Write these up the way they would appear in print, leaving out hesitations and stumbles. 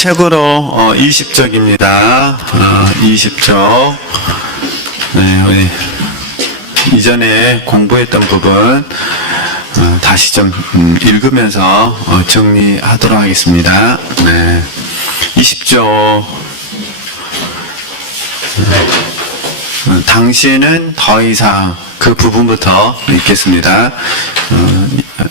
책으로 20쪽입니다. 20쪽. 네, 우리 이전에 공부했던 부분 다시 좀 읽으면서 정리하도록 하겠습니다. 네, 20쪽. 당신은 더 이상 그 부분부터 읽겠습니다.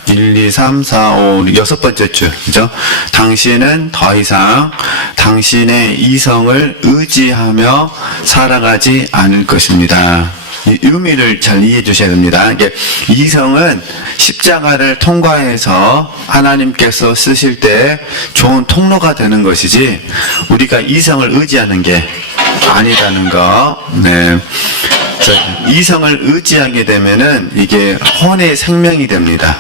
1, 2, 3, 4, 5, 6번째 줄, 그죠? 당신은 더 이상 당신의 이성을 의지하며 살아가지 않을 것입니다. 이 의미를 잘 이해해 주셔야 됩니다. 이게 이성은 십자가를 통과해서 하나님께서 쓰실 때 좋은 통로가 되는 것이지 우리가 이성을 의지하는 게 아니라는 거. 네. 이성을 의지하게 되면은 이게 혼의 생명이 됩니다.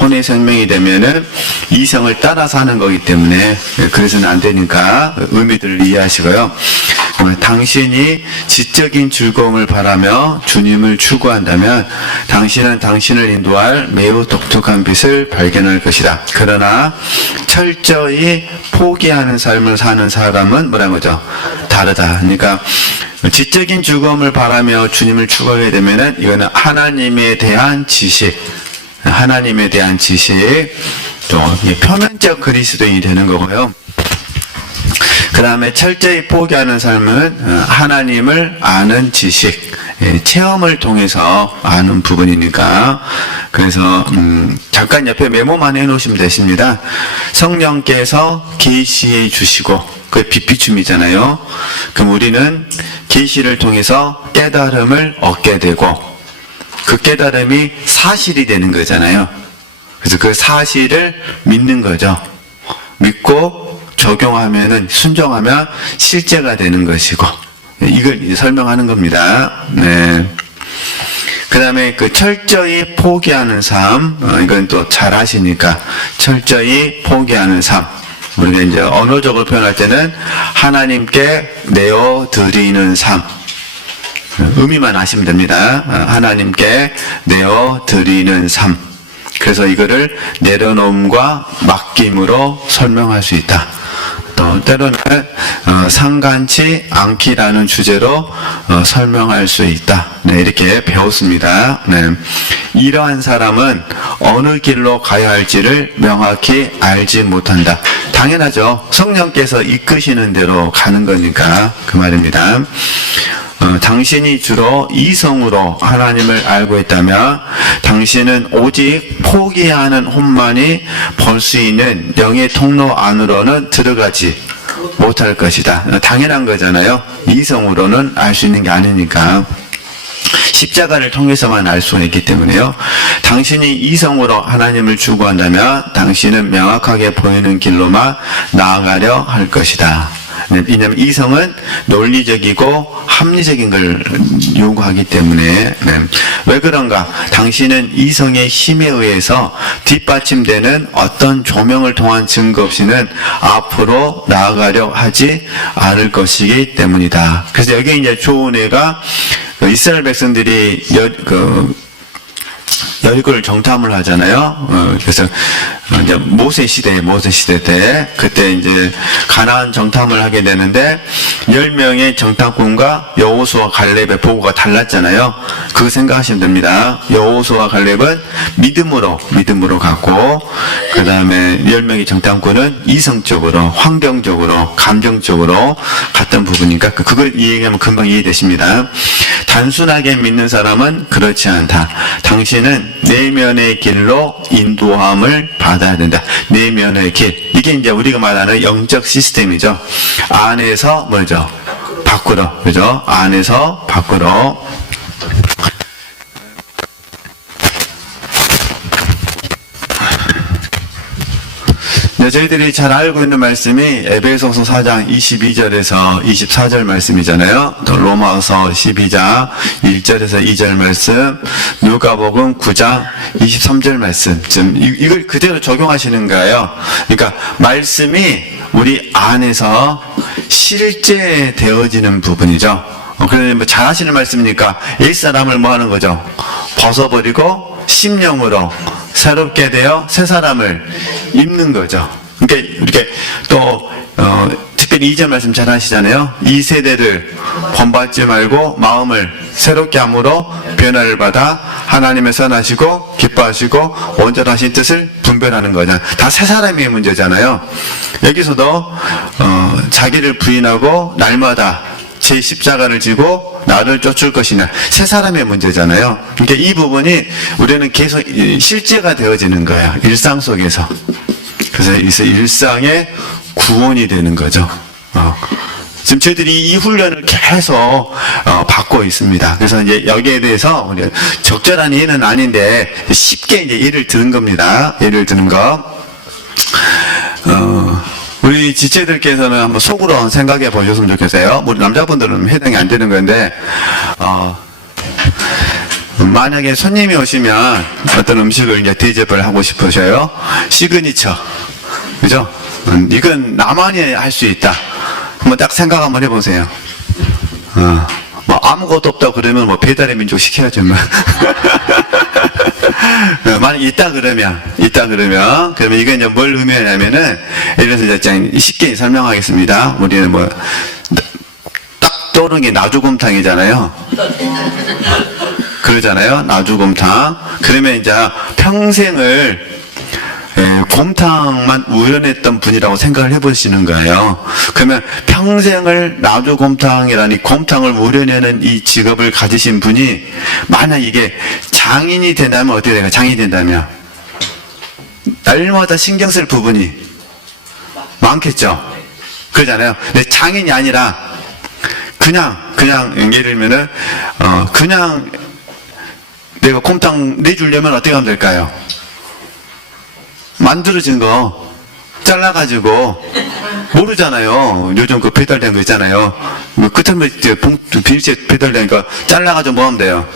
혼의 생명이 되면은 이성을 따라서 하는 거기 때문에 그래서는 안 되니까 의미들을 이해하시고요. 당신이 지적인 즐거움을 바라며 주님을 추구한다면 당신은 당신을 인도할 매우 독특한 빛을 발견할 것이다. 그러나 철저히 포기하는 삶을 사는 사람은 뭐라는 거죠? 다르다. 그러니까 지적인 즐거움을 바라며 주님을 추구하게 되면은 이거는 하나님에 대한 지식, 또 표면적 그리스도인이 되는 거고요. 그 다음에 철저히 포기하는 삶은 하나님을 아는 지식, 체험을 통해서 아는 부분이니까. 그래서 잠깐 옆에 메모만 해놓으시면 되십니다. 성령께서 계시해 주시고, 그게 빛비춤이잖아요. 그럼 우리는 계시를 통해서 깨달음을 얻게 되고 그 깨달음이 사실이 되는 거잖아요. 그래서 그 사실을 믿는 거죠. 믿고 적용하면은, 순종하면 실제가 되는 것이고, 이걸 설명하는 겁니다. 네. 그 다음에 그 철저히 포기하는 삶, 이건 또 잘 아시니까, 철저히 포기하는 삶. 우리가 이제 언어적으로 표현할 때는 하나님께 내어드리는 삶. 의미만 아시면 됩니다. 하나님께 내어드리는 삶. 그래서 이거를 내려놓음과 맡김으로 설명할 수 있다. 또 때로는 상관치 않기라는 주제로 설명할 수 있다. 네, 이렇게 배웠습니다. 네. 이러한 사람은 어느 길로 가야 할지를 명확히 알지 못한다. 당연하죠. 성령께서 이끄시는 대로 가는 거니까 그 말입니다. 당신이 주로 이성으로 하나님을 알고 있다면 당신은 오직 포기하는 혼만이 볼 수 있는 영의 통로 안으로는 들어가지 못할 것이다. 당연한 거잖아요. 이성으로는 알 수 있는 게 아니니까. 십자가를 통해서만 알 수가 있기 때문에요. 당신이 이성으로 하나님을 추구한다면 당신은 명확하게 보이는 길로만 나아가려 할 것이다. 왜냐하면 이성은 논리적이고 합리적인 걸 요구하기 때문에. 네. 왜 그런가? 당신은 이성의 힘에 의해서 뒷받침되는 어떤 조명을 통한 증거 없이는 앞으로 나아가려 하지 않을 것이기 때문이다. 그래서 여기 이제 좋은 애가 이스라엘 백성들이 여리고를 정탐을 하잖아요. 그래서 이제 모세 시대 때 그때 이제 가나안 정탐을 하게 되는데 10명의 정탐꾼과 여호수아 갈렙의 보고가 달랐잖아요. 그거 생각하시면 됩니다. 여호수아 갈렙은 믿음으로 갔고, 그 다음에 10명의 정탐꾼은 이성적으로, 환경적으로, 감정적으로 갔던 부분이니까 그걸 이해하면 금방 이해되십니다. 단순하게 믿는 사람은 그렇지 않다. 당신은 내면의 길로 인도함을 받아야 된다. 내면의 길. 이게 이제 우리가 말하는 영적 시스템이죠. 안에서 뭐죠? 밖으로. 그죠? 안에서 밖으로. 네, 저희들이 잘 알고 있는 말씀이 에베소서 4장 22절에서 24절 말씀이잖아요. 또 로마서 12장 1절에서 2절 말씀, 누가복음 9장 23절 말씀. 이걸 그대로 적용하시는 거예요. 그러니까 말씀이 우리 안에서 실제 되어지는 부분이죠. 그래서 뭐 잘 하시는 말씀이니까 옛사람을 뭐 하는 거죠? 벗어버리고 심령으로 새롭게 되어 새 사람을 입는 거죠. 그러니까 이렇게 또 지체들이 2절 말씀 잘 하시잖아요. 이 세대를 본받지 말고 마음을 새롭게 함으로 변화를 받아 하나님의 선하시고 기뻐하시고 온전하신 뜻을 분별하는 거잖아요. 다 세 사람의 문제잖아요. 여기서도 자기를 부인하고 날마다 제 십자가를 지고 나를 쫓을 것이냐, 세 사람의 문제잖아요. 그러니까 이 부분이 우리는 계속 실제가 되어지는 거예요. 일상 속에서. 그래서 일상의 구원이 되는 거죠. 지금 저희들이 이 훈련을 계속 받고 있습니다. 그래서 이제 여기에 대해서 우리 적절한 예는 아닌데 쉽게 이제 예를 드는 겁니다. 예를 드는 거. 우리 지체들께서는 한번 속으로 생각해 보셨으면 좋겠어요. 우리 남자분들은 해당이 안 되는 건데, 만약에 손님이 오시면 어떤 음식을 이제 대접을 하고 싶으셔요. 시그니처. 그죠? 이건 나만이 할 수 있다. 한번 딱 생각 한번 해보세요. 뭐 아무것도 없다 그러면 뭐 배달의 민족 시켜야죠. 뭐. 만약 있다 그러면 이게 이제 뭘 의미하냐면은, 예를 들어서 이제 쉽게 설명하겠습니다. 우리는 뭐 딱 떠오르는 게 나주곰탕이잖아요. 그러잖아요. 나주곰탕. 그러면 이제 평생을 곰탕만 우려냈던 분이라고 생각을 해보시는 거예요. 그러면 평생을 나주곰탕이라니 곰탕을 우려내는 이 직업을 가지신 분이 만약 이게 장인이 된다면 어떻게 될까요? 장인이 된다면 날마다 신경 쓸 부분이 많겠죠. 그러잖아요. 근데 장인이 아니라 그냥 예를 들면은 그냥 내가 곰탕 내주려면 어떻게 하면 될까요? 만들어진 거 잘라가지고 모르잖아요. 요즘 그 배달된 거 있잖아요. 끝에 이제 비닐째 배달되니까 잘라가지고 뭐 하면 돼요?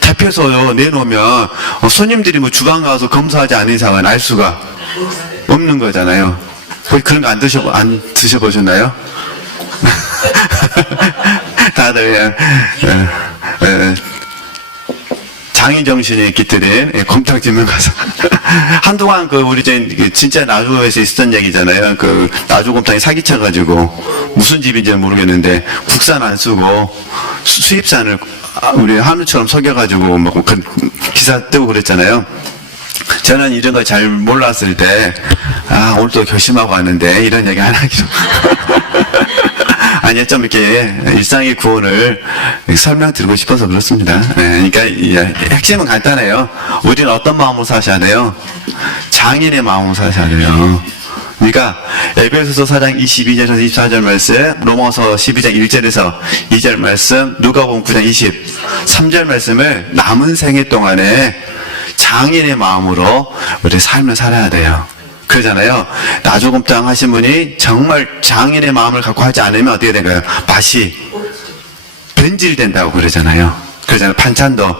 잡혀서요 내놓으면 손님들이 뭐 주방 가서 검사하지 않은 이상은 알 수가 없는 거잖아요. 그런 거 안 드셔보셨나요? 다들 그냥 장인 정신이 깃들인 곰탕집을 가서 한동안 우리 진짜 나주에서 있었던 얘기잖아요. 나주곰탕이 사기쳐가지고 무슨 집인지 모르겠는데 국산 안 쓰고 수입산을 우리 한우처럼 속여가지고 뭐 기사 뜨고 그랬잖아요. 저는 이런 거 잘 몰랐을 때 오늘 또 결심하고 왔는데 이런 얘기 안 하기로 아니, 좀 이렇게 일상의 구원을 설명드리고 싶어서 그렇습니다. 네, 그러니까 핵심은 간단해요. 우리는 어떤 마음으로 사셔야 돼요? 장인의 마음으로 사셔야 돼요. 그러니까 에베소서 4장 22절에서 24절 말씀, 로마서 12장 1절에서 2절 말씀, 누가복음 9장 23절 말씀을 남은 생애 동안에 장인의 마음으로 우리 삶을 살아야 돼요. 그러잖아요. 나주곰탕 하신 분이 정말 장인의 마음을 갖고 하지 않으면 어떻게 될까요? 맛이 변질된다고 그러잖아요. 반찬도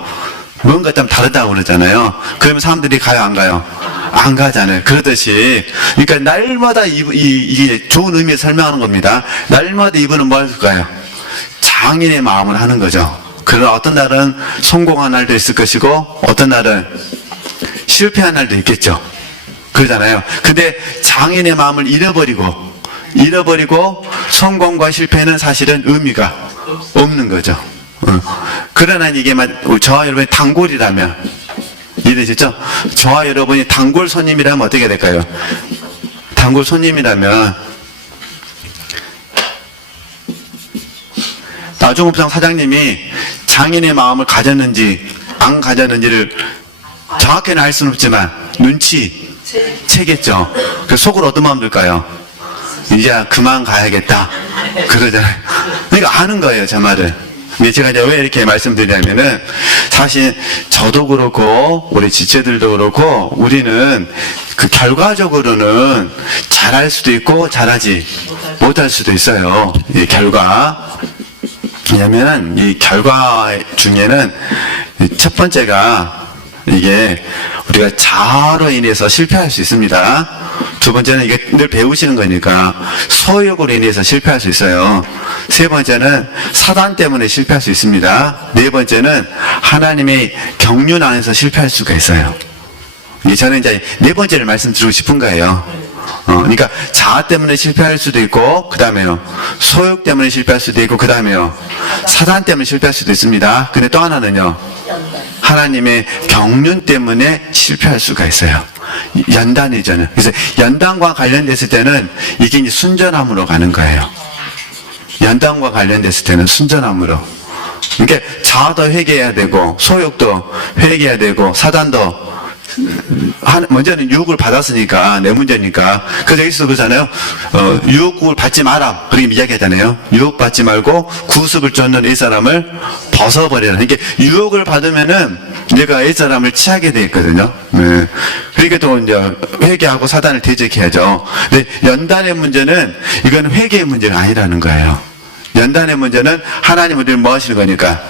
뭔가 좀 다르다고 그러잖아요. 그러면 사람들이 가요, 안 가요? 안 가잖아요. 그러듯이, 그러니까 날마다 이게 좋은 의미에 설명하는 겁니다. 날마다 이분은 뭐 할까요? 장인의 마음을 하는 거죠. 그러나 어떤 날은 성공한 날도 있을 것이고, 어떤 날은 실패한 날도 있겠죠. 그러잖아요. 근데 장인의 마음을 잃어버리고 성공과 실패는 사실은 의미가 없는 거죠. 그러나 이게 저와 여러분이 단골이라면, 이해되시죠? 저와 여러분이 단골 손님이라면 어떻게 될까요? 단골 손님이라면 나주곰탕 사장님이 장인의 마음을 가졌는지 안 가졌는지를 정확히는 알 수는 없지만 눈치 채겠죠. 그래서 속으로 어떤 마음 들까요? 이제 그만 가야겠다. 그러잖아요. 그러니까 아는 거예요, 제 말을. 근데 제가 이제 왜 이렇게 말씀드리냐면은, 사실 저도 그렇고 우리 지체들도 그렇고 우리는 결과적으로는 잘할 수도 있고 잘하지 못할 수도 있어요. 이 결과. 왜냐면은 이 결과 중에는 첫 번째가 이게 우리가 자아로 인해서 실패할 수 있습니다. 두 번째는 이게 늘 배우시는 거니까 소욕으로 인해서 실패할 수 있어요. 세 번째는 사단 때문에 실패할 수 있습니다. 네 번째는 하나님의 경륜 안에서 실패할 수가 있어요. 저는 이제 네 번째를 말씀드리고 싶은 거예요. 그러니까 자아 때문에 실패할 수도 있고, 그 다음에요. 소욕 때문에 실패할 수도 있고, 그 다음에요. 사단 때문에 실패할 수도 있습니다. 근데 또 하나는요. 하나님의 경륜 때문에 실패할 수가 있어요. 연단이잖아요. 그래서 연단과 관련됐을 때는 이게 이제 순전함으로 가는 거예요. 연단과 관련됐을 때는 순전함으로. 그러니까 자아도 회개해야 되고, 소욕도 회개해야 되고, 사단도 먼저는 유혹을 받았으니까 내 문제니까. 그래서 여기서 그러잖아요. 유혹을 받지 마라. 그렇게 이야기하잖아요. 유혹 받지 말고 구습을 쫓는 이 사람을 벗어버려라. 그러니까 유혹을 받으면은 내가 이 사람을 취하게 돼 있거든요. 네. 그러니까 또 이제 회개하고 사단을 대적해야죠. 근데 연단의 문제는 이건 회개의 문제가 아니라는 거예요. 연단의 문제는 하나님 우리를 뭐 하시는 거니까?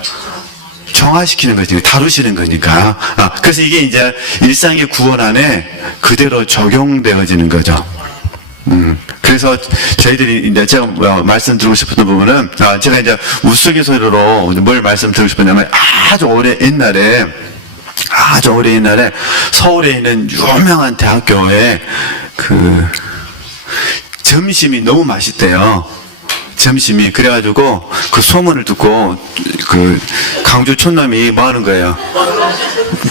정화시키는 거지, 다루시는 거니까. 그래서 이게 이제 일상의 구원 안에 그대로 적용되어지는 거죠. 그래서 저희들이 이제 제가 말씀드리고 싶었던 부분은, 제가 이제 우스갯소리로 뭘 말씀드리고 싶었냐면, 아주 오래 옛날에 서울에 있는 유명한 대학교에 점심이 너무 맛있대요. 점심이. 그래가지고 그 소문을 듣고 강주 촌놈이 뭐 하는 거예요?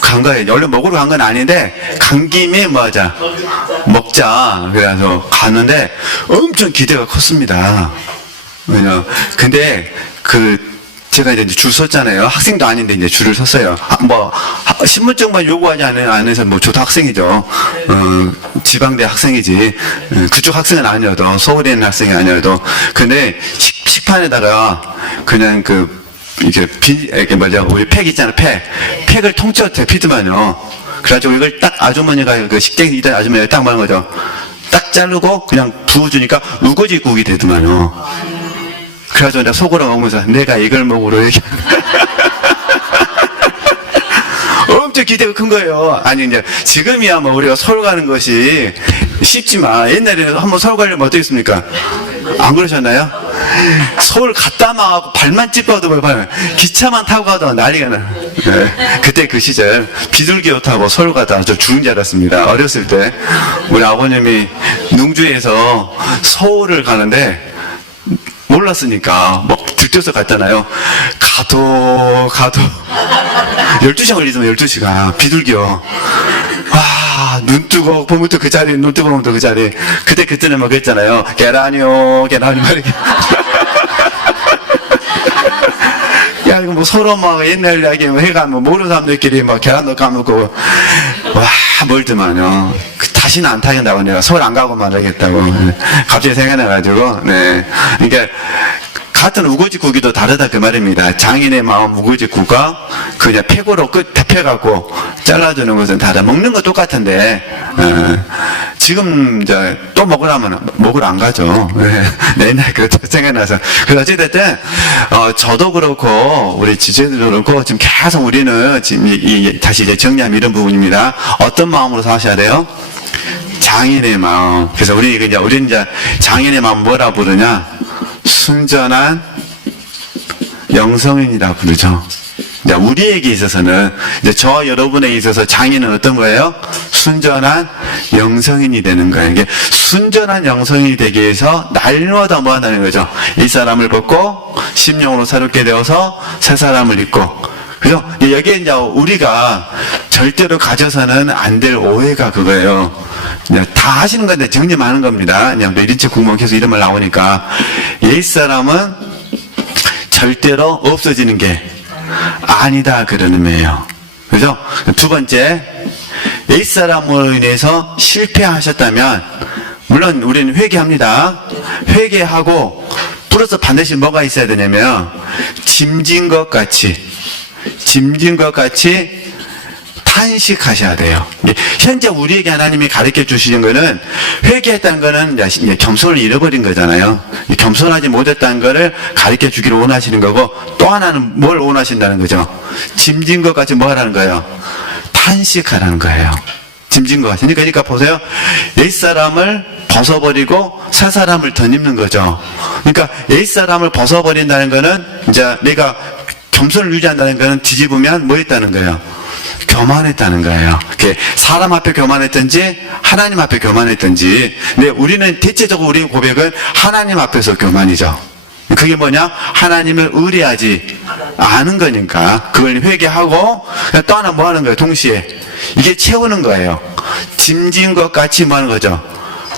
간 거예요. 원래 먹으러 간 건 아닌데 간 김에 뭐 하자? 먹자. 그래서 갔는데 엄청 기대가 컸습니다. 근데 제가 이제 줄 섰잖아요. 학생도 아닌데 이제 줄을 섰어요. 신분증만 요구하지 않아서 저도 학생이죠. 지방대 학생이지. 그쪽 학생은 아니어도, 서울에 있는 학생이 아니어도. 근데 식판에다가 그냥 이렇게 우리 팩 있잖아요. 팩을 통째로 데피더만요. 그래가지고 이걸 딱 아주머니가 식당에 있던 아주머니가 딱 말한 거죠. 딱 자르고 그냥 부어주니까 우거지국이 되더만요. 그래가지고 내가 속으로 먹으면서 내가 이걸 먹으러 이렇게 엄청 기대가 큰 거예요. 아니 이제 지금이야 뭐 우리가 서울 가는 것이 쉽지만 옛날에는 한번 서울 가려면 어떻겠습니까? 안 그러셨나요? 서울 갔다 막 발만 찝어도 기차만 타고 가도 난리가 나. 네. 그때 그 시절 비둘기호 타고 서울 가다 저 죽은 줄 알았습니다. 어렸을 때 우리 아버님이 능주에서 서울을 가는데 몰랐으니까 들떠서 갔잖아요. 가도 12시간 걸리잖아요. 12시간 비둘기요. 와, 눈 뜨고 보면 또 그 자리, 눈 뜨고 보면 또 그 자리. 그때는 뭐 그랬잖아요. 계란이요 말이게. 야, 이거 서로 옛날 이야기 해가면 모르는 사람들끼리 계란도 까먹고 와, 멀더만요. 다시는 안 타겠다고 내가 서울 안 가고 말하겠다고 갑자기 생각나가지고. 네. 그러니까 같은 우거지국이도 다르다 그 말입니다. 장인의 마음 우거지국과 그냥 팩으로 끝 펴갖고 잘라주는 것은 다르다. 먹는 거 똑같은데 지금 이제 또 먹으라면 먹으러 안 가죠. 네. 옛날 그것도 생각나서. 그래서 어찌됐든 저도 그렇고 우리 지체들도 그렇고 지금 계속 우리는 지금 다시 이제 정리하면 이런 부분입니다. 어떤 마음으로 사셔야 돼요? 장인의 마음. 그래서 우리는 이제 장인의 마음 뭐라 부르냐? 순전한 영성인이라 부르죠. 우리에게 있어서는 이제 저와 여러분에게 있어서 장인은 어떤 거예요? 순전한 영성인이 되는 거예요. 이게 순전한 영성인이 되기 위해서 날마다 뭐 한다는 거죠? 이 사람을 벗고 심령으로 새롭게 되어서 새 사람을 입고. 그죠? 여기에 이제 우리가 절대로 가져서는 안 될 오해가 그거예요. 다 하시는 건데 정리하는 겁니다. 그냥 이른책 공무원 계속 이런 말 나오니까. 옛사람은 절대로 없어지는 게 아니다 그러는 거예요. 그죠? 두 번째, 옛사람으로 인해서 실패하셨다면 물론 우리는 회개합니다. 회개하고 플러스 반드시 뭐가 있어야 되냐면 짐진 것 같이 탄식하셔야 돼요. 현재 우리에게 하나님이 가르쳐 주시는 거는 회개했다는 거는 이제 겸손을 잃어버린 거잖아요. 겸손하지 못했다는 거를 가르쳐 주기를 원하시는 거고, 또 하나는 뭘 원하신다는 거죠? 짐진 것 같이 뭐 하라는 거예요? 탄식하라는 거예요. 짐진 것 같이. 그러니까 보세요. 옛사람을 벗어버리고 새 사람을 덧입는 거죠. 그러니까 옛사람을 벗어버린다는 거는 이제 내가 겸손을 유지한다는 거는 뒤집으면 뭐 있다는 거예요? 교만했다는 거예요. 사람 앞에 교만했든지 하나님 앞에 교만했든지. 근데 우리는 대체적으로 우리의 고백은 하나님 앞에서 교만이죠. 그게 뭐냐? 하나님을 의뢰하지 않은 거니까 그걸 회개하고 또 하나 뭐 하는 거예요? 동시에 이게 채우는 거예요. 짐진 것 같이 뭐 하는 거죠?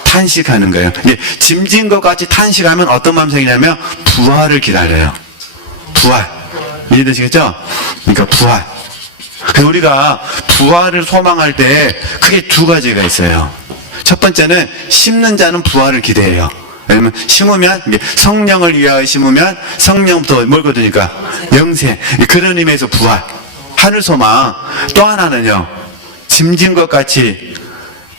탄식하는 거예요. 짐진 것 같이 탄식하면 어떤 마음 생기냐면 부활을 기다려요. 부활. 이해되시겠죠? 그러니까 부활. 그래서 우리가 부활을 소망할 때 크게 두 가지가 있어요. 첫 번째는 심는 자는 부활을 기대해요. 왜냐면 심으면 성령을 위하여 심으면 성령부터 뭘 거두니까 영생. 그런 의미에서 부활. 하늘 소망. 또 하나는요. 짐진 것 같이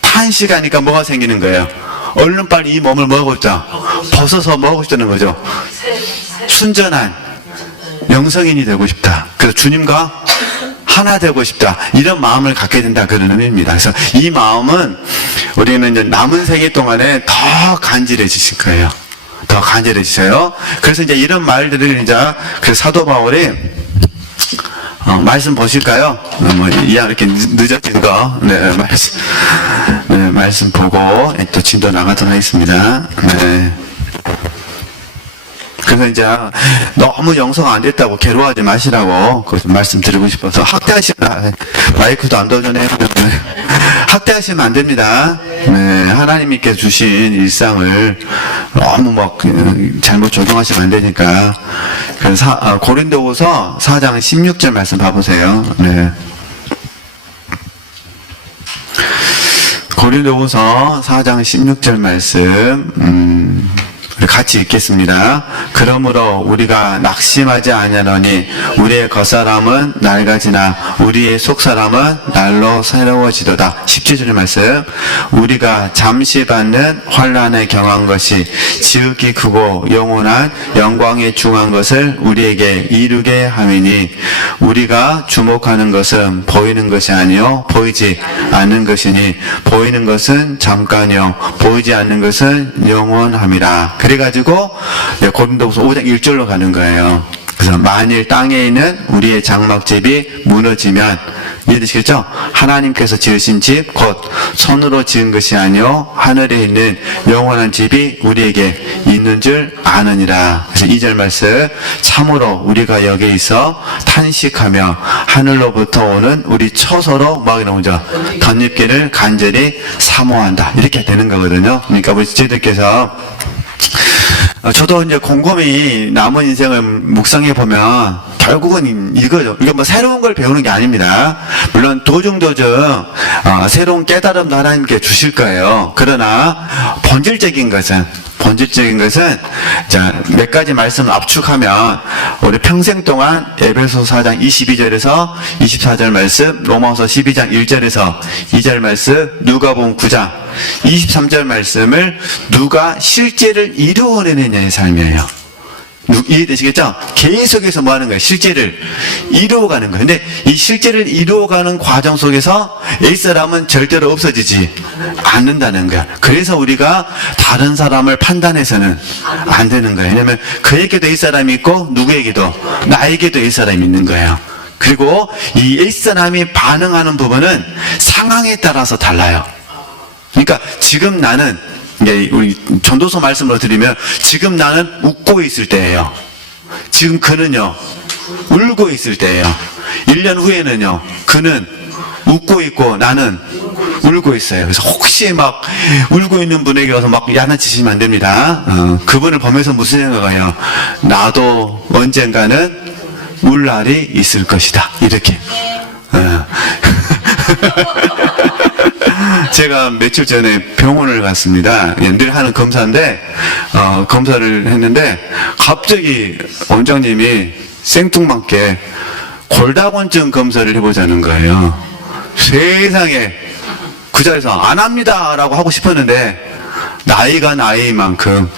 탄식하니까 뭐가 생기는 거예요? 얼른 빨리 이 몸을 뭐하고 싶다? 벗어서 뭐하고 싶다는 거죠? 순전한 영성인이 되고 싶다. 그래서 주님과 하나 되고 싶다. 이런 마음을 갖게 된다. 그런 의미입니다. 그래서 이 마음은 우리는 이제 남은 생애 동안에 더 간절해지실 거예요. 더 간절해지셔요. 그래서 이제 이런 말들을 이제 그 사도 바울이 말씀 보실까요? 이렇게 늦어진 거. 네, 말씀 보고 또 진도 나가도록 하겠습니다. 네. 그래서 이제 너무 영성가 안 됐다고 괴로워하지 마시라고 그 말씀드리고 싶어서 학대하시면 마이크도 안 도전해요. 학대하시면 안 됩니다. 네, 하나님께 주신 일상을 너무 막 잘못 적용하시면 안 되니까. 그래서 고린도후서 4장 16절 말씀 봐보세요. 네. 고린도후서 4장 16절 말씀 같이 읽겠습니다. 그러므로 우리가 낙심하지 아니하노니 우리의 겉사람은 낡아지나 우리의 속사람은 날로 새로워지도다. 17절 말씀. 우리가 잠시 받는 환난에 경한 것이 지극히 크고 영원한 영광에 중한 것을 우리에게 이루게 함이니 우리가 주목하는 것은 보이는 것이 아니요 보이지 않는 것이니 보이는 것은 잠깐이요 보이지 않는 것은 영원함이라. 그래가지고 고린도후서 5장 1절로 가는 거예요. 그래서 만일 땅에 있는 우리의 장막집이 무너지면 이해되시겠죠? 하나님께서 지으신 집 곧 손으로 지은 것이 아니요 하늘에 있는 영원한 집이 우리에게 있는 줄 아느니라. 그래서 2절 말씀. 참으로 우리가 여기에 있어 탄식하며 하늘로부터 오는 우리 처소로 막 나오죠. 덧입기를 간절히 사모한다. 이렇게 되는 거거든요. 그러니까 우리 지체들께서 저도 이제 곰곰이 남은 인생을 묵상해 보면 결국은 이거죠. 이게 뭐 새로운 걸 배우는 게 아닙니다. 물론 도중도중 새로운 깨달음도 하나님께 주실 거예요. 그러나 본질적인 것은 자, 몇 가지 말씀을 압축하면 우리 평생 동안 에베소 4장 22절에서 24절 말씀, 로마서 12장 1절에서 2절 말씀, 누가복음 9장 23절 말씀을 누가 실제를 이루어내느냐의 삶이에요. 이해되시겠죠? 계속해서 뭐 하는 거예요? 실제를 이루어가는 거예요. 근데 이 실제를 이루어가는 과정 속에서 A사람은 절대로 없어지지 않는다는 거야. 그래서 우리가 다른 사람을 판단해서는 안 되는 거예요. 왜냐면 그에게도 A사람이 있고 누구에게도 나에게도 A사람이 있는 거예요. 그리고 이 A사람이 반응하는 부분은 상황에 따라서 달라요. 그러니까 지금 나는 우리 전도서 말씀으로 드리면 지금 나는 웃고 있을 때예요. 지금 그는요 울고 있을 때예요. 1년 후에는요 그는 웃고 있고 나는 울고 있어요. 그래서 혹시 막 울고 있는 분에게 와서 막 야단치시면 안 됩니다. 그분을 보면서 무슨 생각해요? 나도 언젠가는 울 날이 있을 것이다. 이렇게. 제가 며칠 전에 병원을 갔습니다. 늘 하는 검사인데 검사를 했는데 갑자기 원장님이 생뚱맞게 골다공증 검사를 해보자는 거예요. 세상에 그 자리에서 안 합니다 라고 하고 싶었는데 나이가 나이만큼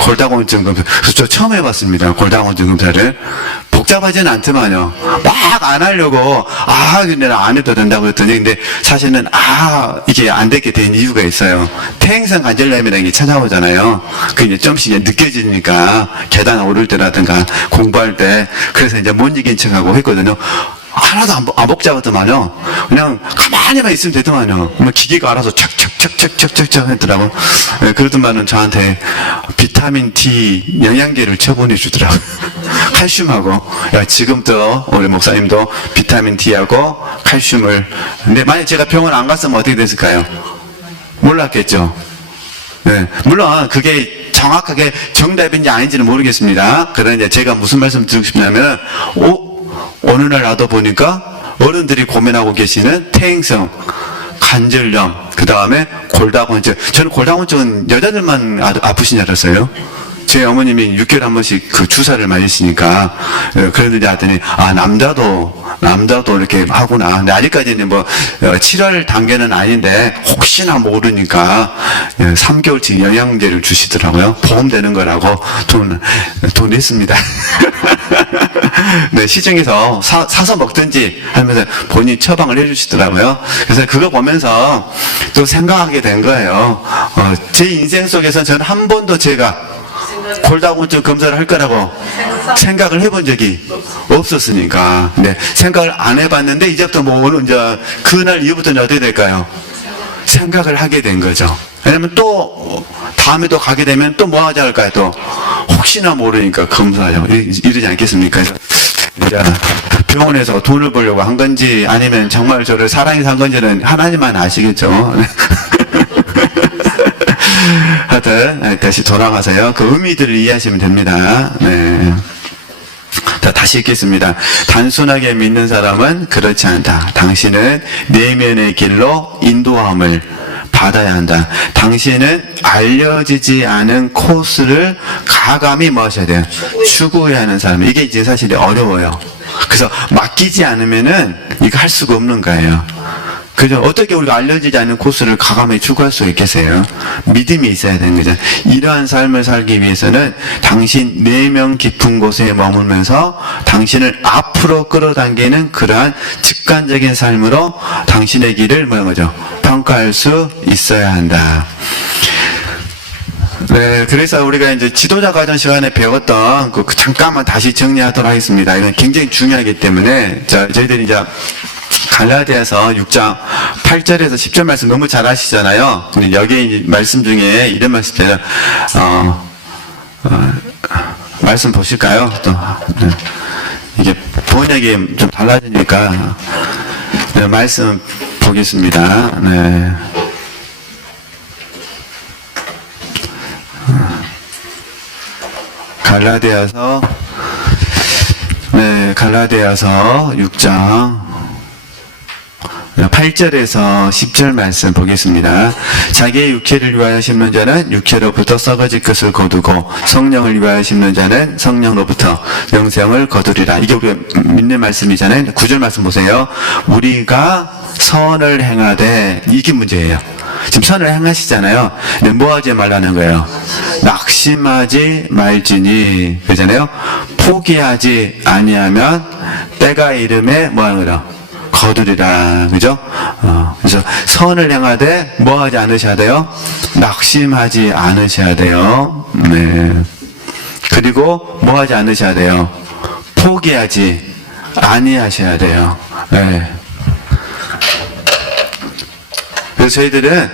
골다공증 검사. 그래서 저 처음 해봤습니다. 골다공증 검사를. 복잡하지는 않지만요. 막 안 하려고 근데 나 안 해도 된다고 했더니 근데 사실은 이게 안 되게 된 이유가 있어요. 퇴행성 관절염이라는 게 찾아오잖아요. 그게 이제 좀씩 느껴지니까 계단 오를 때라든가 공부할 때 그래서 이제 못 이긴 척하고 했거든요. 하나도 안 복잡하더만요. 그냥 가만히만 있으면 되더만요. 기계가 알아서 척척척척척척 했더라고. 네, 그러더만은 저한테 비타민 D 영양제를 처분해 주더라고요. 칼슘하고. 야, 지금도 우리 목사님도 비타민 D하고 칼슘을. 근데 만약 제가 병원 안 갔으면 어떻게 됐을까요? 몰랐겠죠. 네, 물론 그게 정확하게 정답인지 아닌지는 모르겠습니다. 그런데 제가 무슨 말씀 드리고 싶냐면, 어느 날 나도 보니까 어른들이 고민하고 계시는 퇴행성, 관절염, 그 다음에 골다공증. 저는 골다공증은 여자들만 아프신 줄 알았어요. 제 어머님이 6개월에 한 번씩 그 주사를 맞으시니까, 그러더니 하더니, 남자도 이렇게 하구나. 근데 아직까지는 7월 단계는 아닌데, 혹시나 모르니까, 3개월치 영양제를 주시더라고요. 보험되는 거라고 돈 냈습니다. 네, 시중에서 사서 먹든지 하면서 본인이 처방을 해주시더라고요. 그래서 그거 보면서 또 생각하게 된 거예요. 제 인생 속에서 저는 한 번도 제가 골다공증 검사를 할 거라고 생각을 해본 적이 없었으니까. 네, 생각을 안 해봤는데, 이제부터 이제 그날 이후부터는 어떻게 될까요? 생각을 하게 된 거죠. 왜냐면 또, 다음에 또 가게 되면 또 뭐 하자 할까요? 또, 혹시나 모르니까 검사하자고 이러지 않겠습니까? 이제 병원에서 돈을 벌려고 한 건지, 아니면 정말 저를 사랑해서 한 건지는 하나님만 아시겠죠? 하여튼 다시 돌아가서요, 그 의미들을 이해하시면 됩니다. 네. 다시 읽겠습니다. 단순하게 믿는 사람은 그렇지 않다. 당신은 내면의 길로 인도함을 받아야 한다. 당신은 알려지지 않은 코스를 가감히 뭐 하셔야 돼요? 추구해야 하는 사람. 이게 이제 사실 어려워요. 그래서 맡기지 않으면은 이거 할 수가 없는 거예요. 그죠? 어떻게 우리가 알려지지 않는 코스를 가감히 추구할 수 있겠어요? 믿음이 있어야 되는 거죠. 이러한 삶을 살기 위해서는 당신 내면 깊은 곳에 머물면서 당신을 앞으로 끌어당기는 그러한 직관적인 삶으로 당신의 길을 평가할 수 있어야 한다. 네, 그래서 우리가 이제 지도자 과정 시간에 배웠던 잠깐만 다시 정리하도록 하겠습니다. 이건 굉장히 중요하기 때문에, 저희들이 이제 갈라디아서 6장 8절에서 10절 말씀 너무 잘 아시잖아요. 근데 여기 말씀 중에 이런 말씀 있잖아요. 말씀 보실까요? 또, 이게 번역이 좀 달라지니까, 네, 말씀 보겠습니다. 네. 갈라디아서 6장 8절에서 10절 말씀 보겠습니다. 자기의 육체를 위하여 심는 자는 육체로부터 썩어질 것을 거두고 성령을 위하여 심는 자는 성령로부터 영생을 거두리라. 이게 우리가 믿는 말씀이잖아요. 9절 말씀 보세요. 우리가 선을 행하되, 이게 문제예요. 지금 선을 행하시잖아요. 근데 뭐 하지 말라는 거예요? 낙심하지 말지니. 그러잖아요. 포기하지 아니하면 때가 이름에 뭐 하는 거예요? 거두리라. 그죠? 그래서 선을 행하되 뭐 하지 않으셔야 돼요? 낙심하지 않으셔야 돼요. 네. 그리고 뭐 하지 않으셔야 돼요? 포기하지 아니하셔야 돼요. 네. 그래서 저희들은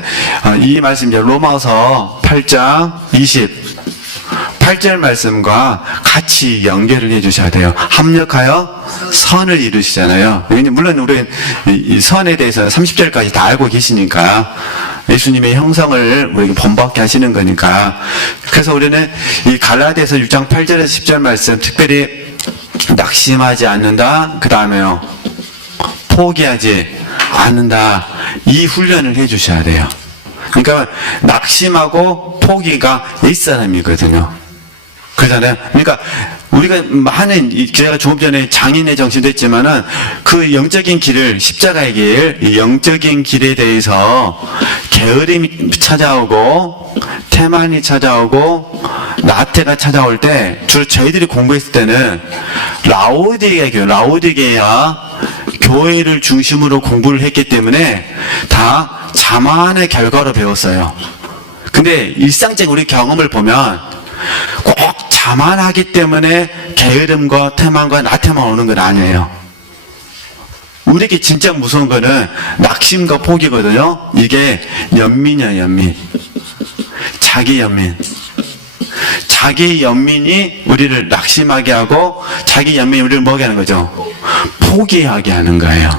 이 말씀, 이제 로마서 8장 28절 말씀과 같이 연결을 해 주셔야 돼요. 합력하여 선을 이루시잖아요. 물론 우리는 이 선에 대해서 30절까지 다 알고 계시니까, 예수님의 형상을 우리에게 본받게 하시는 거니까. 그래서 우리는 이 갈라디아서 6장 8절에서 10절 말씀, 특별히 낙심하지 않는다, 그 다음에요, 포기하지 않는다, 이 훈련을 해 주셔야 돼요. 그러니까 낙심하고 포기가 옛사람이거든요. 그러잖아요. 그러니까 우리가 많은, 제가 조금 전에 장인의 정신도 했지만은, 그 영적인 길을, 십자가의 길, 이 영적인 길에 대해서 게으름이 찾아오고 태만이 찾아오고 나태가 찾아올 때, 주로 저희들이 공부했을 때는 라오디게아 교회를 중심으로 공부를 했기 때문에 다 자만의 결과로 배웠어요. 근데 일상적 우리 경험을 보면 꼭 자만하기 때문에 게으름과 태만과 나태만 오는 건 아니에요. 우리에게 진짜 무서운 거는 낙심과 포기거든요. 이게 연민이야, 연민. 자기 연민. 자기 연민이 우리를 낙심하게 하고 자기 연민이 우리를 뭐게 하는 거죠? 포기하게 하는 거예요.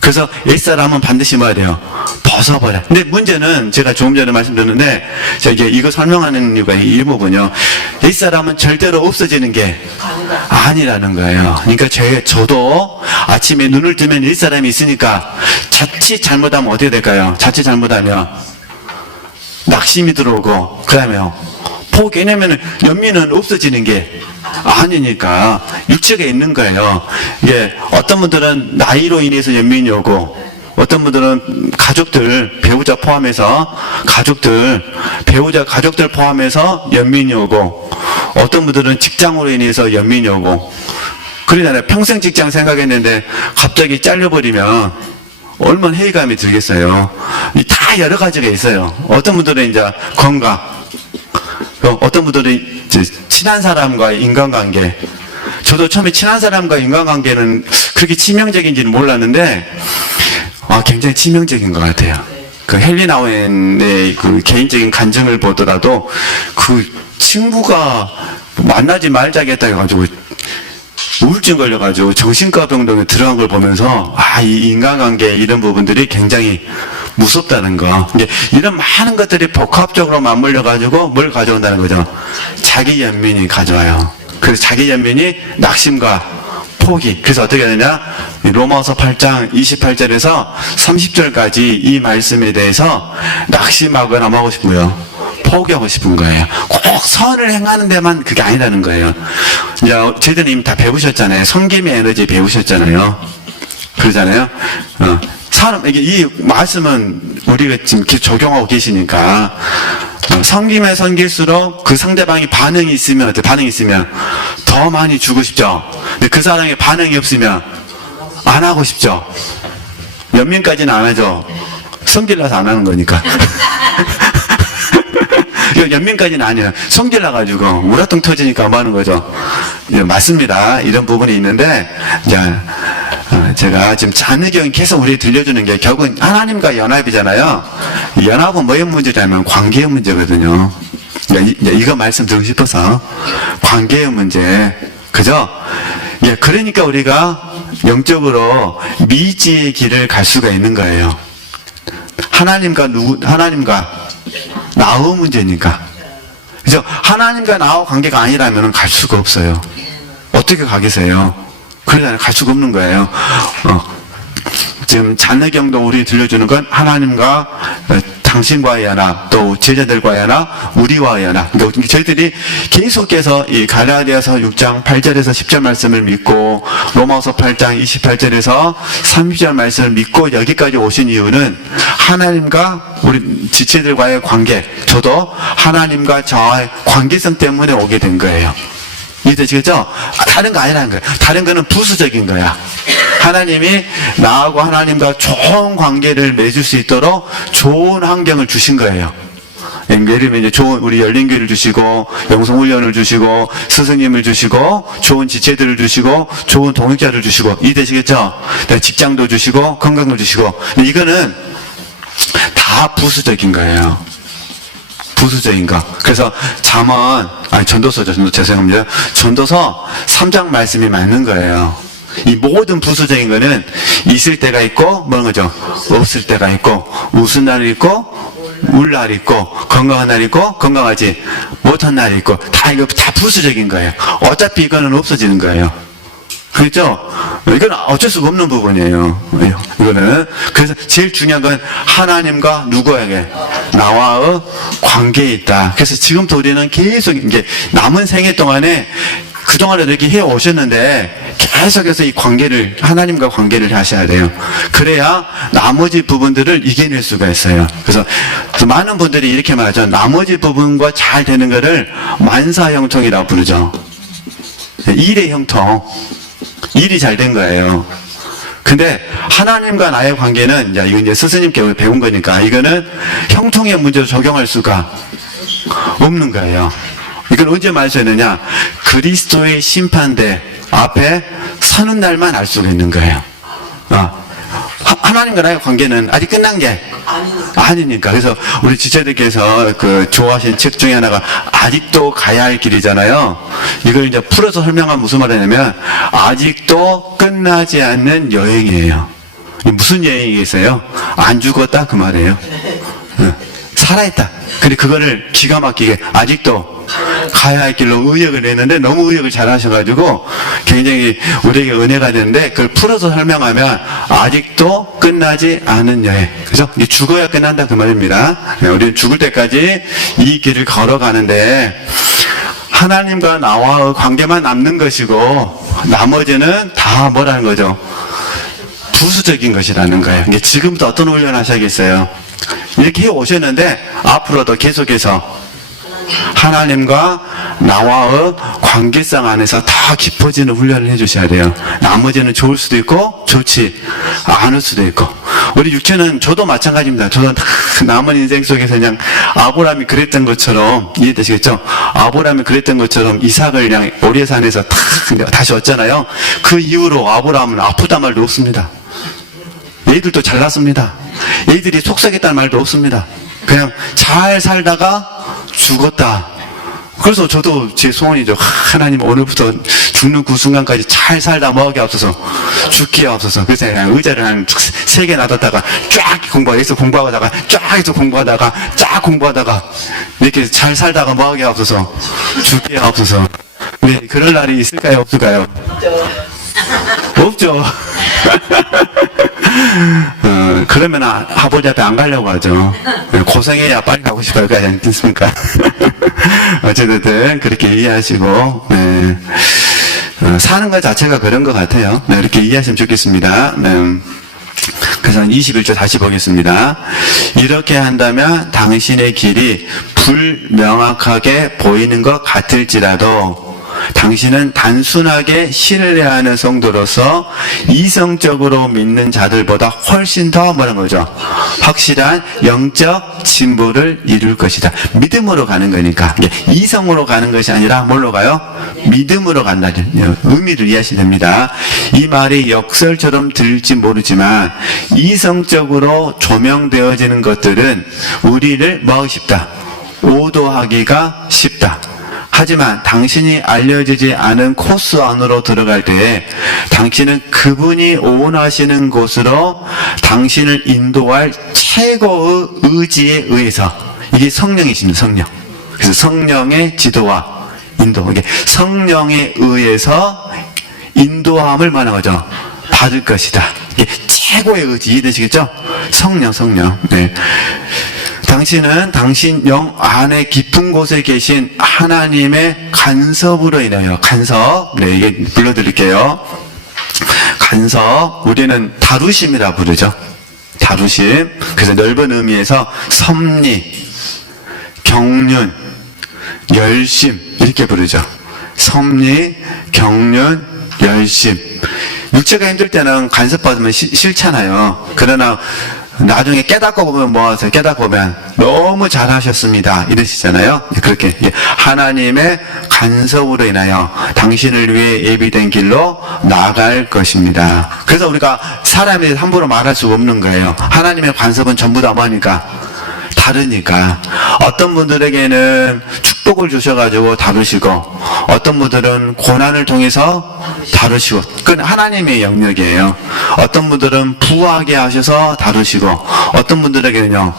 그래서 옛사람은 반드시 뭐야 돼요? 벗어버려. 근데 문제는 제가 조금 전에 말씀드렸는데 이거 설명하는 이유가 이 부분이요. 옛사람은 절대로 없어지는 게 아니라는 거예요. 그러니까 저도 아침에 눈을 뜨면 옛사람이 있으니까 자칫 잘못하면 어떻게 될까요? 자칫 잘못하면 낙심이 들어오고 그 다음에요. 포기. 왜냐면 연민은 없어지는 게 아니니까 육체가 있는 거예요. 이게 어떤 분들은 나이로 인해서 연민이 오고 어떤 분들은 가족들, 배우자 포함해서 가족들 포함해서 연민이 오고 어떤 분들은 직장으로 인해서 연민이 오고 그러잖아요. 평생 직장 생각했는데 갑자기 잘려버리면 얼마나 회의감이 들겠어요. 다 여러 가지가 있어요. 어떤 분들은 이제 건강, 어떤 분들은 친한 사람과의 인간관계. 저도 처음에 친한 사람과 인간관계는 그렇게 치명적인지는 몰랐는데 굉장히 치명적인 것 같아요. 그 헨리 나우엔의 그 개인적인 간증을 보더라도 그 친구가 만나지 말자겠다 해가지고 우울증 걸려가지고 정신과 병동에 들어간 걸 보면서 이 인간관계 이런 부분들이 굉장히 무섭다는 거. 이런 많은 것들이 복합적으로 맞물려가지고 뭘 가져온다는 거죠? 자기 연민이 가져와요. 그래서 자기 연민이 낙심과 포기. 그래서 어떻게 되냐? 로마서 8장 28절에서 30절까지 이 말씀에 대해서 낙심하거나 하고 싶고요. 포기하고 싶은 거예요. 꼭 선을 행하는 데만 그게 아니라는 거예요. 이제 저희들은 이미 다 배우셨잖아요. 섬김의 에너지 배우셨잖아요. 그러잖아요. 이 말씀은 우리가 지금 적용하고 계시니까 섬기면 섬길수록 그 상대방이 반응이 있으면 더 많이 주고 싶죠. 근데 그 사람이 반응이 없으면 안 하고 싶죠. 연민까지는 안 하죠. 성질나서 안 하는 거니까. 연민까지는 아니에요. 성질나가지고 우라통 터지니까 뭐 하는 거죠. 맞습니다. 이런 부분이 있는데 제가 지금 잔의경이 계속 우리 들려주는 게 결국은 하나님과 연합이잖아요. 연합은 뭐의 문제냐면 관계의 문제거든요. 이거 말씀드리고 싶어서 관계의 문제. 그죠? 그러니까 우리가 영적으로 미지의 길을 갈 수가 있는 거예요. 하나님과 나의 문제니까. 그죠? 하나님과 나의 관계가 아니라면 갈 수가 없어요. 어떻게 가겠어요? 그러잖아요. 갈 수가 없는 거예요. 지금 잔의경도 우리 들려주는 건 하나님과 당신과의 연합, 또 제자들과의 연합, 우리와의 연합. 그러니까 저희들이 계속해서 이 갈라디아서 6장 8절에서 10절 말씀을 믿고 로마서 8장 28절에서 30절 말씀을 믿고 여기까지 오신 이유는 하나님과 우리 지체들과의 관계, 저도 하나님과 저와의 관계성 때문에 오게 된 거예요. 이해되시겠죠? 다른 거 아니라는 거예요. 다른 거는 부수적인 거야. 하나님이 나하고 하나님과 좋은 관계를 맺을 수 있도록 좋은 환경을 주신 거예요. 예를 들면 이제 좋은 우리 열린교회를 주시고 영성훈련을 주시고 스승님을 주시고 좋은 지체들을 주시고 좋은 동역자를 주시고 이해되시겠죠? 직장도 주시고 건강도 주시고 이거는 다 부수적인 거예요. 부수적인 거. 그래서 전도서죠. 죄송합니다. 전도서 3장 말씀이 맞는 거예요. 이 모든 부수적인 거는 있을 때가 있고 뭐는 거죠? 없을 때가 있고 웃은 날이 있고 울 날이 있고 건강한 날이 있고 건강하지 못한 날이 있고 이거 다 부수적인 거예요. 어차피 이거는 없어지는 거예요. 그렇죠? 이건 어쩔 수가 없는 부분이에요. 이거는. 그래서 제일 중요한 건 하나님과 누구에게? 나와의 관계에 있다. 그래서 지금부터 우리는 계속 이제 남은 생애 동안에 그동안에 이렇게 해 오셨는데 계속해서 이 관계를, 하나님과 관계를 하셔야 돼요. 그래야 나머지 부분들을 이겨낼 수가 있어요. 그래서 많은 분들이 이렇게 말하죠. 나머지 부분과 잘 되는 거를 만사형통이라고 부르죠. 일의 형통. 일이 잘 된 거예요. 근데 하나님과 나의 관계는 이건 이제 스승님께 배운 거니까 이거는 형통의 문제로 적용할 수가 없는 거예요. 이건 언제 말해야 되냐? 그리스도의 심판대 앞에 서는 날만 알 수가 있는 거예요. 하나님과 나의 관계는 아직 끝난 게 아니니까. 그래서 우리 지체들께서 그 좋아하시는 책 중에 하나가 아직도 가야 할 길이잖아요. 이걸 이제 풀어서 설명하면 무슨 말이냐면 아직도 끝나지 않는 여행이에요. 무슨 여행이겠어요? 안 죽었다 그 말이에요. 살아있다. 근데 그거를 기가 막히게 아직도 가야 할 길로 의역을 했는데 너무 의역을 잘 하셔가지고 굉장히 우리에게 은혜가 되는데 그걸 풀어서 설명하면 아직도 끝나지 않은 여행. 그죠? 이제 죽어야 끝난다 그 말입니다. 우리는 죽을 때까지 이 길을 걸어가는데 하나님과 나와의 관계만 남는 것이고 나머지는 다 뭐라는 거죠? 부수적인 것이라는 거예요. 이제 지금부터 어떤 훈련 하셔야겠어요? 이렇게 해 오셨는데 앞으로도 계속해서 하나님과 나와의 관계성 안에서 더 깊어지는 훈련을 해주셔야 돼요. 나머지는 좋을 수도 있고 좋지 않을 수도 있고. 우리 육체는 저도 마찬가지입니다. 저도 남은 인생 속에서 그냥 아브라함이 그랬던 것처럼 이해되시겠죠? 아브라함이 그랬던 것처럼 이삭을 그냥 오리산에서 다시 얻잖아요. 그 이후로 아브라함은 아프다 말도 없습니다. 얘들도 잘났습니다. 얘들이 속삭였다는 말도 없습니다. 그냥 잘 살다가 죽었다. 그래서 저도 제 소원이죠. 하나님 오늘부터 죽는 그 순간까지 잘 살다 뭐하게 없어서 죽기에 없어서. 그래서 그냥 의자를 한 3개 놔뒀다가 쫙 여기서 공부하다가 쫙 해서 공부하다가 쫙 공부하다가 이렇게 잘 살다가 뭐하게 없어서 죽기에 없어서. 네, 그럴 날이 있을까요? 없을까요? 없죠. 그러면 아버지 앞에 안 가려고 하죠. 고생해야 빨리 가고 싶어요. 그러지 않습니까? 어쨌든 그렇게 이해하시고 네. 사는 것 자체가 그런 것 같아요. 네, 이렇게 이해하시면 좋겠습니다. 네. 그래서 21절 다시 보겠습니다. 이렇게 한다면 당신의 길이 불명확하게 보이는 것 같을지라도 당신은 단순하게 신뢰하는 성도로서 이성적으로 믿는 자들보다 훨씬 더 뭐라는 거죠? 확실한 영적 진보를 이룰 것이다. 믿음으로 가는 거니까. 이성으로 가는 것이 아니라 뭘로 가요? 믿음으로 간다는 의미를 이해하시면 됩니다. 이 말이 역설처럼 들릴지 모르지만 이성적으로 조명되어지는 것들은 우리를 뭐하기 쉽다? 오도하기가 쉽다. 하지만 당신이 알려지지 않은 코스 안으로 들어갈 때에 당신은 그분이 원하시는 곳으로 당신을 인도할 최고의 의지에 의해서, 이게 성령이십니다. 성령. 그래서 성령의 지도와 인도, 이게 성령에 의해서 인도함을 말하는 거죠. 받을 것이다. 이게 최고의 의지. 이해되시겠죠? 성령. 네. 당신은 당신 영 안에 깊은 곳에 계신 하나님의 간섭으로 인하여, 간섭, 네, 이게 불러드릴게요. 간섭, 우리는 다루심이라 부르죠. 다루심. 그래서 넓은 의미에서 섭리, 경륜, 열심, 이렇게 부르죠. 섭리, 경륜, 열심. 육체가 힘들 때는 간섭받으면 싫잖아요. 그러나 나중에 깨닫고 보면 뭐 하세요? 깨닫고 보면 너무 잘하셨습니다 이러시잖아요. 그렇게 하나님의 간섭으로 인하여 당신을 위해 예비된 길로 나아갈 것입니다. 그래서 우리가 사람에 함부로 말할 수가 없는 거예요. 하나님의 간섭은 전부 다 뭐니까? 다르니까. 어떤 분들에게는 축복을 주셔가지고 다루시고, 어떤 분들은 고난을 통해서 다루시고, 그건 하나님의 영역이에요. 어떤 분들은 부하게 하셔서 다루시고, 어떤 분들에게는요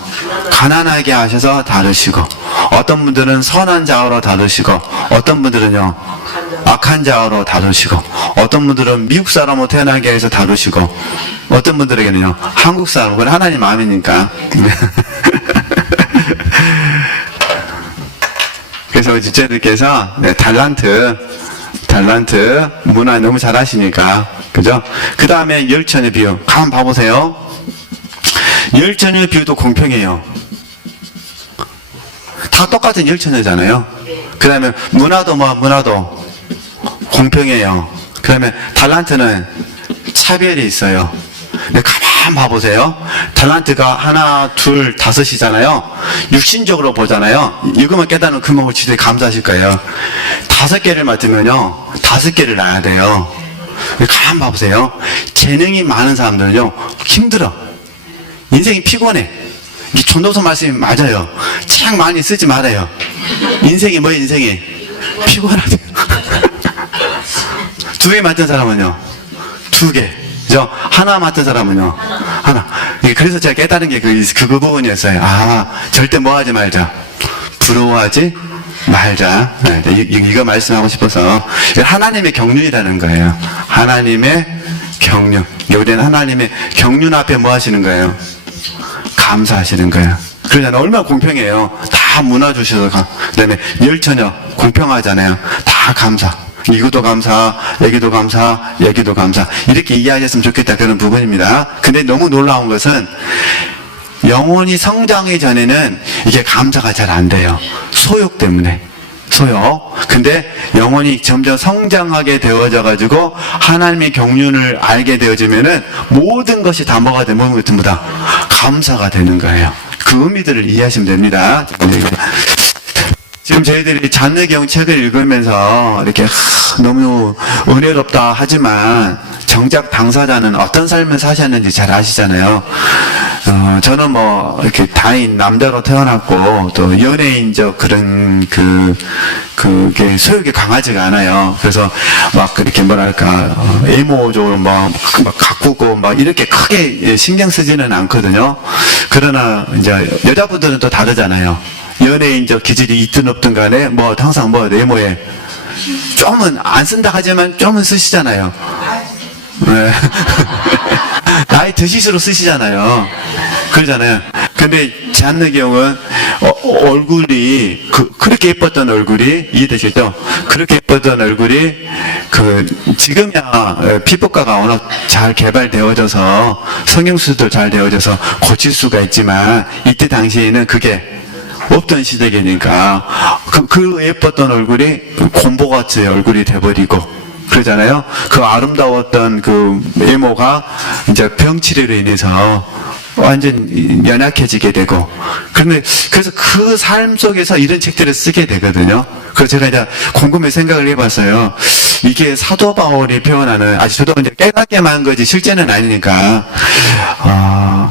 가난하게 하셔서 다루시고, 어떤 분들은 선한 자로 다루시고, 어떤 분들은요 악한 자로 다루시고, 어떤 분들은 미국 사람으로 태어나게 해서 다루시고, 어떤 분들에게는요 한국 사람, 그건 하나님 마음이니까. 그래서 지체들께서 네, 달란트 문화 너무 잘하시니까, 그죠? 그 다음에 열천의 비유 한번 봐보세요. 열천의 비유도 공평해요. 다 똑같은 열천이잖아요. 그 다음에 문화도 공평해요. 그 다음에 달란트는 차별이 있어요. 근데 가만 봐보세요. 달란트가 하나, 둘, 다섯이잖아요. 육신적으로 보잖아요. 이것만 깨닫는 금목을 지들이 감사하실 거예요. 5개를 맡으면요 5개를 놔야 돼요. 가만 봐보세요. 재능이 많은 사람들은요, 힘들어. 인생이 피곤해. 이 전도서 말씀이 맞아요. 책 많이 쓰지 말아요. 인생이 뭐예요, 인생이? 피곤하죠. 2개 맡은 사람은요? 2개. 그죠? 하나 맡은 사람은요? 하나. 그래서 제가 깨달은 게 그 부분이었어요. 아, 절대 뭐 하지 말자. 부러워하지 말자. 네, 이거 말씀하고 싶어서. 하나님의 경륜이라는 거예요. 하나님의 경륜. 우리는 하나님의 경륜 앞에 뭐 하시는 거예요? 감사하시는 거예요. 그러잖아요. 얼마나 공평해요. 다 문화 주셔서. 그 다음에 열처녀 공평하잖아요. 다 감사. 이것도 감사, 여기도 감사, 여기도 감사. 이렇게 이해하셨으면 좋겠다. 그런 부분입니다. 근데 너무 놀라운 것은 영혼이 성장하기 전에는 이게 감사가 잘 안 돼요. 소욕 때문에. 소욕. 근데 영혼이 점점 성장하게 되어져 가지고 하나님의 경륜을 알게 되어지면은 모든 것이 다 뭐가 돼? 모든 것이 다 감사가 되는 거예요. 그 의미들을 이해하시면 됩니다. 지금 저희들이 잔느경 책을 읽으면서 이렇게 너무 은혜롭다 하지만 정작 당사자는 어떤 삶을 사셨는지 잘 아시잖아요. 저는 뭐 이렇게 다인 남자로 태어났고 또 연예인적 그런 그게 소욕이 강하지가 않아요. 그래서 막 이렇게 뭐랄까 애모적으로 막 가꾸고 막 이렇게 크게 신경 쓰지는 않거든요. 그러나 이제 여자분들은 또 다르잖아요. 연예인적 기질이 있든 없든 간에 뭐 항상 뭐 외모에 좀은 안 쓴다 하지만 좀은 쓰시잖아요. 네. 나이 드시수록 쓰시잖아요. 그러잖아요. 근데 잔느경은 얼굴이 그렇게 예뻤던 얼굴이 이해되시죠? 그렇게 예뻤던 얼굴이 지금야 피부과가 워낙 잘 개발되어져서 성형수술도 잘 되어져서 고칠 수가 있지만 이때 당시에는 그게 없던 시대니까 그 예뻤던 얼굴이 곰보같이 얼굴이 돼버리고 그러잖아요. 그 아름다웠던 그 외모가 이제 병치레로 인해서 완전 연약해지게 되고 그래서 그 삶 속에서 이런 책들을 쓰게 되거든요. 그래서 제가 이제 곰곰이 생각을 해봤어요. 이게 사도 바울이 표현하는 아직 저도 이제 깨닫게만 한 거지 실제는 아니니까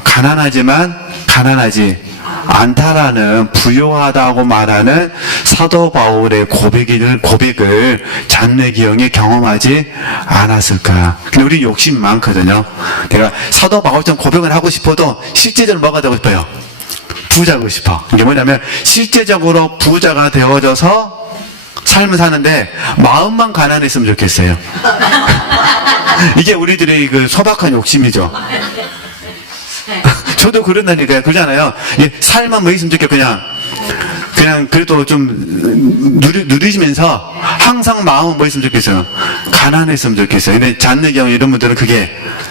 가난하지만 가난하지 않다라는 부유하다고 말하는 사도 바울의 고백을 잔느경이 경험하지 않았을까. 근데 우리 욕심이 많거든요. 내가 사도 바울처럼 고백을 하고 싶어도 실제적으로 뭐가 되고 싶어요? 부자고 싶어. 이게 뭐냐면 실제적으로 부자가 되어져서 삶을 사는데 마음만 가난했으면 좋겠어요. 이게 우리들의 그 소박한 욕심이죠. 저도 그런다니까요. 그러잖아요. 삶은 뭐 있으면 좋겠고 그냥 그래도 좀 누리시면서 항상 마음은 뭐 있으면 좋겠어요. 가난했으면 좋겠어요. 근데 잔느경 이런 분들은 그게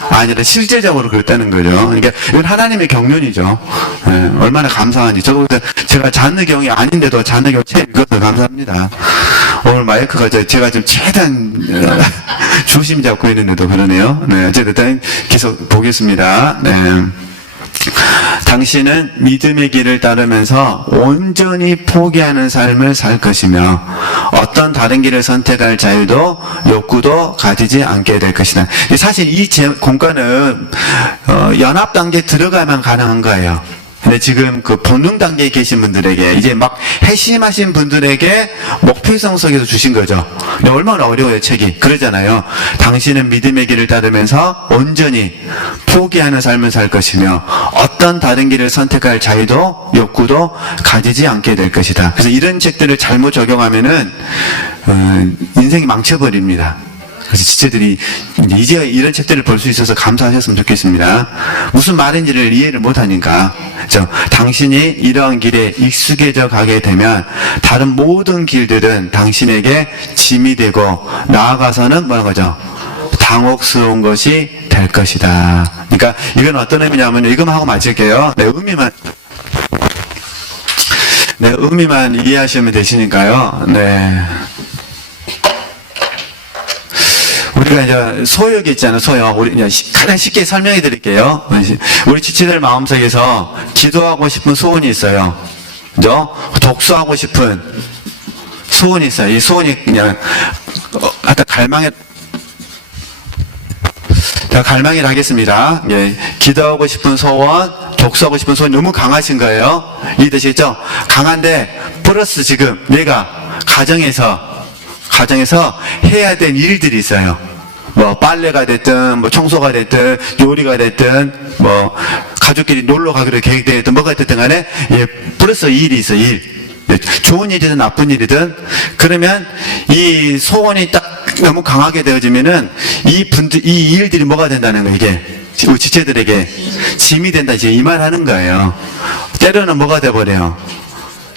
아니라 실제적으로 그랬다는 거죠. 그러니까 이건 하나님의 경륜이죠. 네, 얼마나 감사한지. 제가 잔느경이 아닌데도 잔느경 책 읽어서 감사합니다. 오늘 마이크가 제가 좀 최대한 조심 잡고 있는데도 그러네요. 네, 어쨌든 계속 보겠습니다. 네. 당신은 믿음의 길을 따르면서 온전히 포기하는 삶을 살 것이며 어떤 다른 길을 선택할 자유도 욕구도 가지지 않게 될 것이다. 사실 이 공간은 연합 단계에 들어가면 가능한 거예요. 근데 지금 그 본능 단계에 계신 분들에게 이제 막 회심하신 분들에게 목표성 속에서 주신 거죠. 근데 얼마나 어려워요 책이. 그러잖아요. 당신은 믿음의 길을 따르면서 온전히 포기하는 삶을 살 것이며 어떤 다른 길을 선택할 자유도 욕구도 가지지 않게 될 것이다. 그래서 이런 책들을 잘못 적용하면은 인생이 망쳐버립니다. 그래서 지체들이 이제 이런 책들을 볼 수 있어서 감사하셨으면 좋겠습니다. 무슨 말인지를 이해를 못하니까. 당신이 이러한 길에 익숙해져 가게 되면 다른 모든 길들은 당신에게 짐이 되고 나아가서는 뭐라는 거죠? 당혹스러운 것이 될 것이다. 그러니까 이건 어떤 의미냐면 이것만 하고 마칠게요. 의미만 이해하시면 되시니까요. 네. 우리가 이제 소욕이 있잖아요. 소욕. 우리 가장 쉽게 설명해 드릴게요. 우리 지체들 마음속에서 기도하고 싶은 소원이 있어요. 그죠? 독서하고 싶은 소원이 있어요. 이 소원이 그냥 아까 갈망에 자, 갈망이라 하겠습니다. 예, 기도하고 싶은 소원, 독서하고 싶은 소원이 너무 강하신 거예요. 이해되시죠? 강한데, 플러스 지금 내가 가정에서 해야 될 일들이 있어요. 뭐, 빨래가 됐든, 뭐, 청소가 됐든, 요리가 됐든, 뭐, 가족끼리 놀러 가기로 계획되어 있든, 뭐가 됐든 간에, 예, 플러스 일이 있어, 일. 좋은 일이든 나쁜 일이든, 그러면 이 소원이 딱 너무 강하게 되어지면은 이 일들이 뭐가 된다는 거예요, 이게. 우리 지체들에게 짐이 된다, 이제 이 말 하는 거예요. 때로는 뭐가 돼버려요?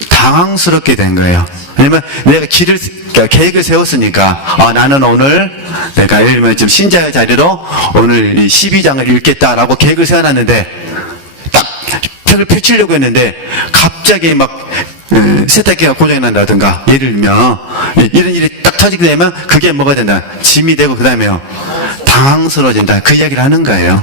당황스럽게 된 거예요. 왜냐면 내가 그러니까 계획을 세웠으니까, 나는 오늘 내가 예를 들면 지금 신자의 자리로 오늘 이 12장을 읽겠다라고 계획을 세워놨는데, 딱 벽을 펼치려고 했는데, 갑자기 막 세탁기가 고장이 난다든가, 예를 들면 이런 일이 딱 터지게 되면 그게 뭐가 된다? 짐이 되고, 그 다음에요, 당황스러워진다, 그 이야기를 하는 거예요.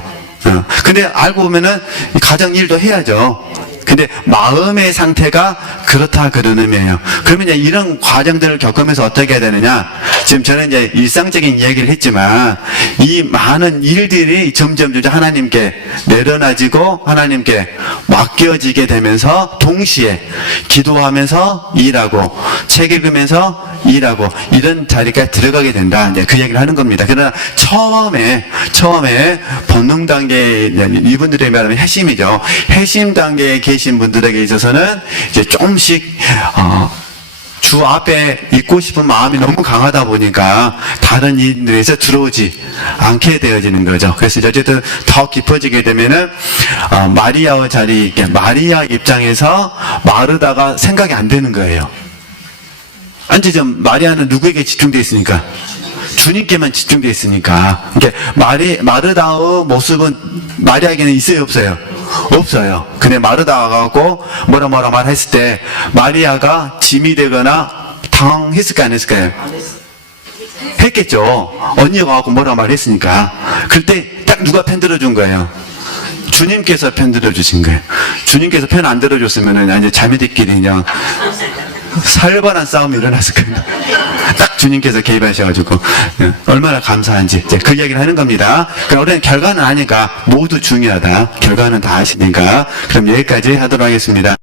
근데 알고 보면은 가정 일도 해야죠. 근데 마음의 상태가 그렇다, 그런 의미예요. 그러면 이제 이런 과정들을 겪으면서 어떻게 해야 되느냐? 지금 저는 이제 일상적인 이야기를 했지만, 이 많은 일들이 점점 하나님께 내려놔지고 하나님께 맡겨지게 되면서 동시에 기도하면서 일하고 책 읽으면서 일하고 이런 자리까지 들어가게 된다, 이제 그 이야기를 하는 겁니다. 그러나 처음에 본능 단계에 이분들의 말하면 핵심이죠. 핵심 단계에 계신 분들에게 있어서는 이제 조금씩 주 앞에 있고 싶은 마음이 너무 강하다 보니까 다른 일들에서 들어오지 않게 되어지는 거죠. 그래서 어쨌든 더 깊어지게 되면은 마리아의 자리, 마리아 입장에서 마르다가 생각이 안 되는 거예요. 마리아는 누구에게 집중되어 있으니까? 주님께만 집중되어 있으니까. 그러니까 마르다의 모습은 마리아에게는 있어요, 없어요? 없어요. 근데 마르다가 가고 뭐라 말했을 때 마리아가 짐이 되거나 당황했을까, 안 했을까요? 했겠죠. 언니가 가고 뭐라 말했으니까. 그때 딱 누가 편 들어준 거예요? 주님께서 편 들어주신 거예요. 주님께서 편 안 들어줬으면 이제 자매들끼리 그냥 살벌한 싸움이 일어났을 겁니다. 딱 주님께서 개입하셔가지고 얼마나 감사한지 이제 그 이야기를 하는 겁니다. 그럼 우리는 결과는 아니까 모두 중요하다. 결과는 다 아시니까. 그럼 여기까지 하도록 하겠습니다.